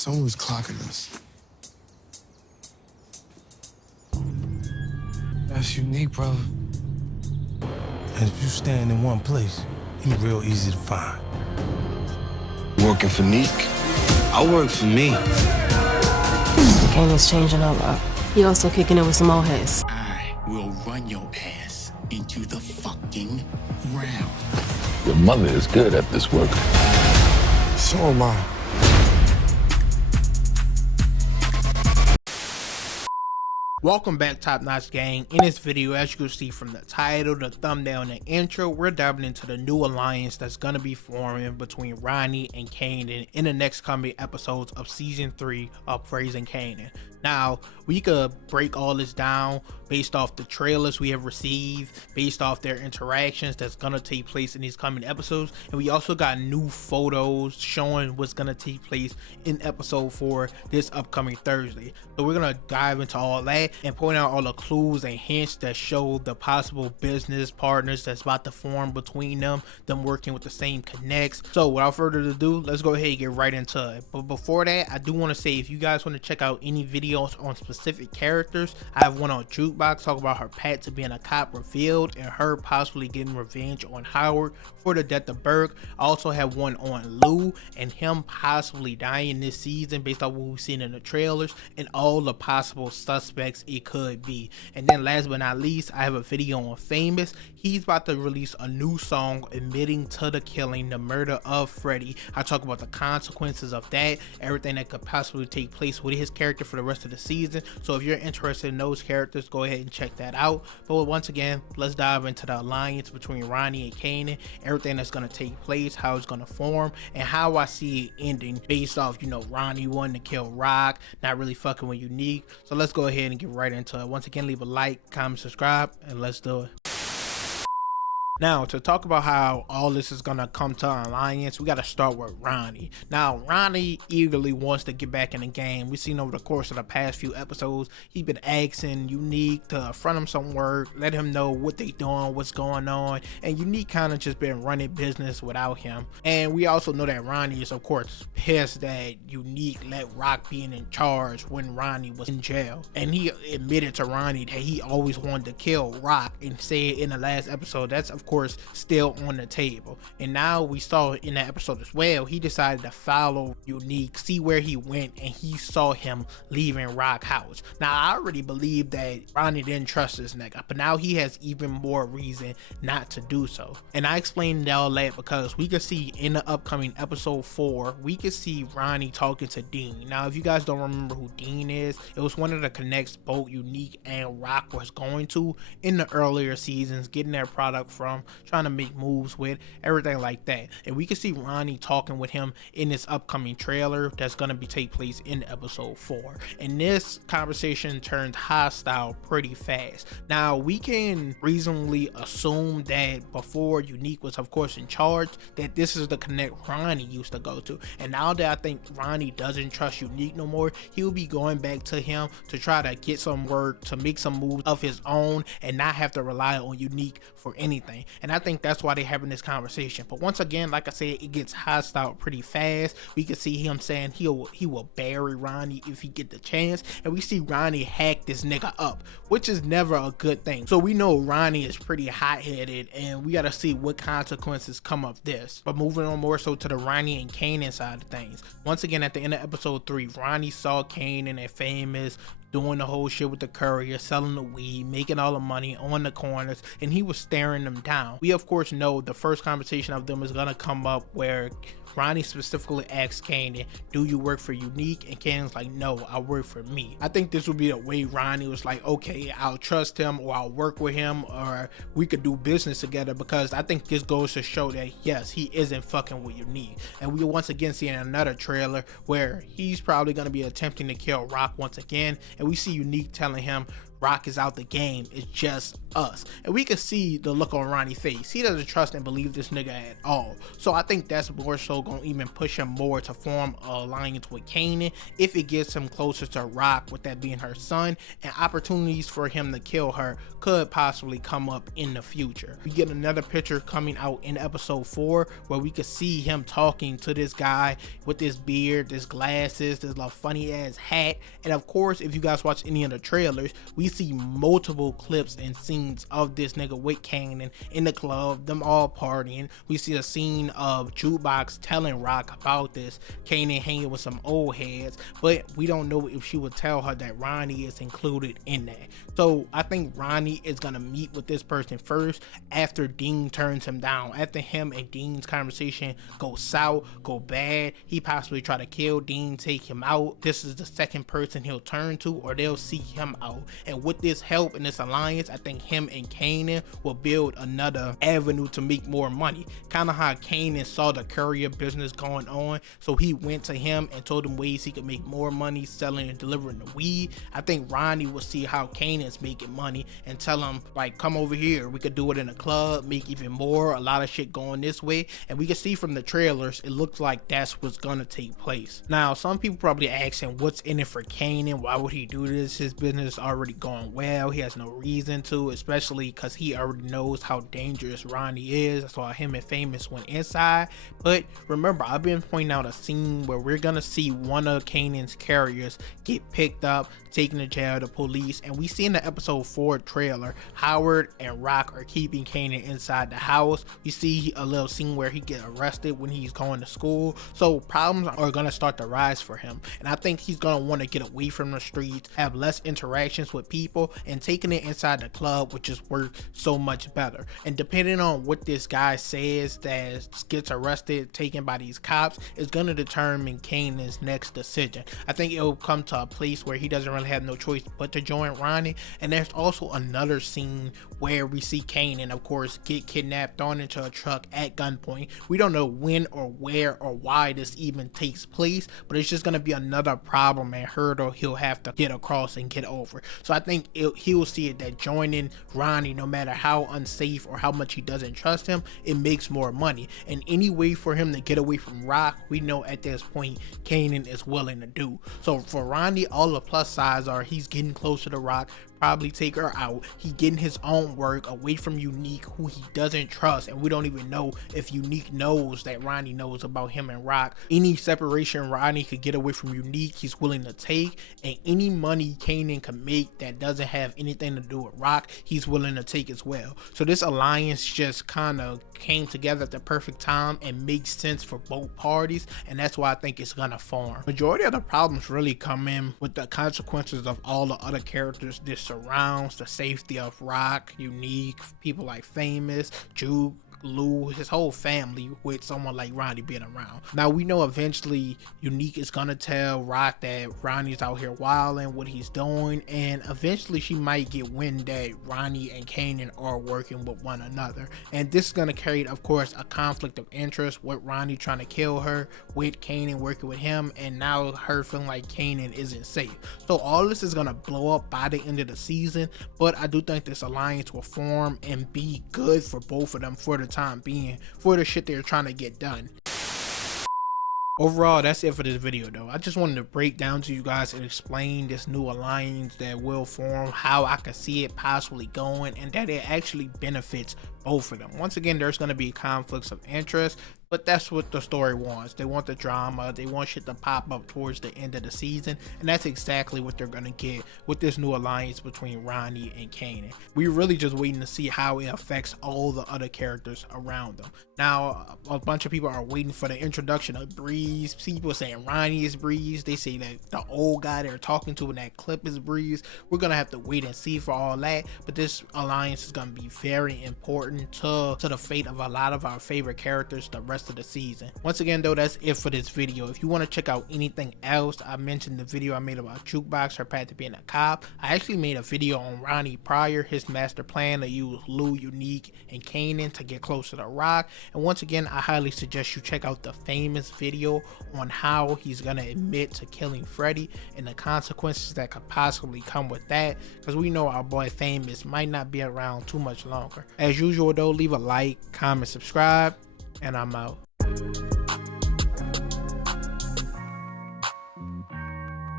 Someone was clocking us. That's unique, brother. And if you stand in one place, you're real easy to find. Working for Neek. I work for me. Kanan's changing a lot. He also kicking it with some old heads. I will run your ass into the fucking ground. Your mother is good at this work. So am I. Welcome back, Top Notch Gang. In this video, as you can see from the title, the thumbnail, and the intro, we're diving into the new alliance that's going to be forming between Ronnie and Kanan in the next coming episodes of season 3 of Raising Kanan. Now, we could break all this down based off the trailers we have received, based off their interactions that's going to take place in these coming episodes, and we also got new photos showing what's going to take place in episode 4 this upcoming Thursday. So we're going to dive into all that and point out all the clues and hints that show the possible business partners that's about to form between them working with the same connects. So without further ado, let's go ahead and get right into it. But before that, I do want to say, if you guys want to check out any videos on specific characters, I have one on Jukebox talk about her path to being a cop revealed and her possibly getting revenge on Howard for the death of Burke. I also have one on Lou and him possibly dying this season based on what we've seen in the trailers and all the possible suspects it could be. And then last but not least, I have a video on Famous. He's about to release a new song admitting to the killing, the murder of Freddie. I talk about the consequences of that, everything that could possibly take place with his character for the rest of the season. So if you're interested in those characters, go ahead and check that out. But once again, let's dive into the alliance between Ronnie and Kanan, everything that's going to take place, how it's going to form, and how I see it ending based off, Ronnie wanting to kill Rock, not really fucking with Unique. So let's go ahead and get right into it. Once again, leave a like, comment, subscribe, and let's do it. Now, to talk about how all this is gonna come to an alliance, we gotta start with Ronnie. Now, Ronnie eagerly wants to get back in the game. We've seen over the course of the past few episodes, he's been asking Unique to front him some work, let him know what they doing, what's going on, and Unique kind of just been running business without him. And we also know that Ronnie is, of course, pissed that Unique let Rock be in charge when Ronnie was in jail. And he admitted to Ronnie that he always wanted to kill Rock and said in the last episode that's, of course, still on the table. And now we saw in that episode as well, he decided to follow Unique, see where he went, and he saw him leaving Rock house. Now, I already believe that Ronnie didn't trust this nigga, but now he has even more reason not to do so. And I explained all that because we could see in the upcoming episode 4, we could see Ronnie talking to Dean. Now, if you guys don't remember who Dean is, it was one of the connects both Unique and Rock was going to in the earlier seasons, getting their product from, trying to make moves with, everything like that. And we can see Ronnie talking with him in this upcoming trailer that's going to be take place in episode 4. And this conversation turned hostile pretty fast. Now, we can reasonably assume that before Unique was, of course, in charge, that this is the connect Ronnie used to go to. And now that I think Ronnie doesn't trust Unique no more, he will be going back to him to try to get some work, to make some moves of his own and not have to rely on Unique for anything. And I think that's why they're having this conversation. But once again, like I said, it gets hostile pretty fast. We can see him saying he will bury Ronnie if he get the chance, and we see Ronnie hack this nigga up, which is never a good thing. So we know Ronnie is pretty hot-headed, and we gotta see what consequences come of this. But moving on more so to the Ronnie and Kanan side of things. Once again, at the end of episode 3, Ronnie saw Kanan and Famous doing the whole shit with the courier, selling the weed, making all the money on the corners, and he was staring them down. We of course know the first conversation of them is gonna come up where Ronnie specifically asks Kanan, do you work for Unique? And Kanan's like, no, I work for me. I think this would be the way Ronnie was like, okay, I'll trust him, or I'll work with him, or we could do business together, because I think this goes to show that yes, he isn't fucking with Unique. And we once again see another trailer where he's probably going to be attempting to kill Rock once again, and we see Unique telling him, Rock is out the game, it's just us. And we can see the look on Ronnie's face. He doesn't trust and believe this nigga at all. So I think that's more so gonna even push him more to form an alliance with Kanan if it gets him closer to Rock, with that being her son, and opportunities for him to kill her could possibly come up in the future. We get another picture coming out in episode 4 where we could see him talking to this guy with this beard, this glasses, this little funny ass hat, and of course if you guys watch any of the trailers, we see multiple clips and scenes of this nigga with Kanan in the club, them all partying. We see a scene of Jukebox telling Rock about this, Kanan hanging with some old heads, but we don't know if she would tell her that Ronnie is included in that. So I think Ronnie is gonna meet with this person first after Dean turns him down. After him and Dean's conversation goes south, go bad, he possibly try to kill Dean, take him out. This is the second person he'll turn to, or they'll seek him out. And with this help and this alliance, I think him and Kanan will build another avenue to make more money. Kind of how Kanan saw the courier business going on, so he went to him and told him ways he could make more money selling and delivering the weed. I think Ronnie will see how Kanan's making money and tell him, like, come over here, we could do it in a club, make even more, a lot of shit going this way. And we can see from the trailers, it looks like that's what's gonna take place. Now some people probably asking, what's in it for Kanan? Why would he do this? His business is already going well, he has no reason to, especially because he already knows how dangerous Ronnie is. That's why him and Famous went inside. But remember, I've been pointing out a scene where we're gonna see one of Kanan's carriers get picked up, taken to jail, the police, and we see in the episode 4 trailer, Howard and Rock are keeping Kanan inside the house. We see a little scene where he get arrested when he's going to school, so problems are gonna start to rise for him, and I think he's gonna want to get away from the streets, have less interactions with people, and taking it inside the club, which is worth so much better. And depending on what this guy says that gets arrested, taken by these cops, is gonna determine Kanan's next decision. I think it'll come to a place where he doesn't really have no choice but to join Ronnie. And there's also another scene where we see Kanan, of course, get kidnapped, thrown into a truck at gunpoint. We don't know when or where or why this even takes place, but it's just gonna be another problem and hurdle he'll have to get across and get over. So I think he'll see it that joining Ronnie, no matter how unsafe or how much he doesn't trust him, it makes more money. And any way for him to get away from Rock, we know at this point Kanan is willing to do. So for Ronnie, all the plus sides are he's getting closer to Rock, probably take her out, he getting his own work away from Unique, who he doesn't trust, and we don't even know if Unique knows that Ronnie knows about him and Rock. Any separation Ronnie could get away from Unique, he's willing to take, and any money Kanan can make that doesn't have anything to do with Rock, he's willing to take as well. So this alliance just kind of came together at the perfect time and makes sense for both parties, and that's why I think it's gonna form. Majority of the problems really come in with the consequences of all the other characters this surrounds, the safety of Rock, Unique, people like Famous, Juke, Lou, his whole family, with someone like Ronnie being around. Now we know eventually Unique is gonna tell Rock that Ronnie's out here wilding, what he's doing, and eventually she might get wind that Ronnie and Kanan are working with one another, and this is gonna create, of course, a conflict of interest with Ronnie trying to kill her, with Kanan working with him, and now her feeling like Kanan isn't safe. So all this is gonna blow up by the end of the season, but I do think this alliance will form and be good for both of them for the time being, for the shit they're trying to get done. Overall, that's it for this video though. I just wanted to break down to you guys and explain this new alliance that will form, how I can see it possibly going, and that it actually benefits both of them. Once again, there's going to be conflicts of interest, but that's what the story wants. They want the drama, they want shit to pop up towards the end of the season, and that's exactly what they're going to get with this new alliance between Ronnie and Kanan. We're really just waiting to see how it affects all the other characters around them. Now, a bunch of people are waiting for the introduction of Breeze. People saying Ronnie is Breeze. They say that the old guy they're talking to in that clip is Breeze. We're going to have to wait and see for all that, but this alliance is going to be very important important to the fate of a lot of our favorite characters the rest of the season. Once again though, that's it for this video. If you want to check out anything else, I mentioned the video I made about Jukebox, her path to being a cop. I actually made a video on Ronnie prior, his master plan to use Lou, Unique, and Kanan to get closer to Rock. And once again, I highly suggest you check out the famous video on how he's gonna admit to killing Freddy and the consequences that could possibly come with that, because we know our boy Famous might not be around too much longer. As usual though, leave a like, comment, subscribe, and I'm out.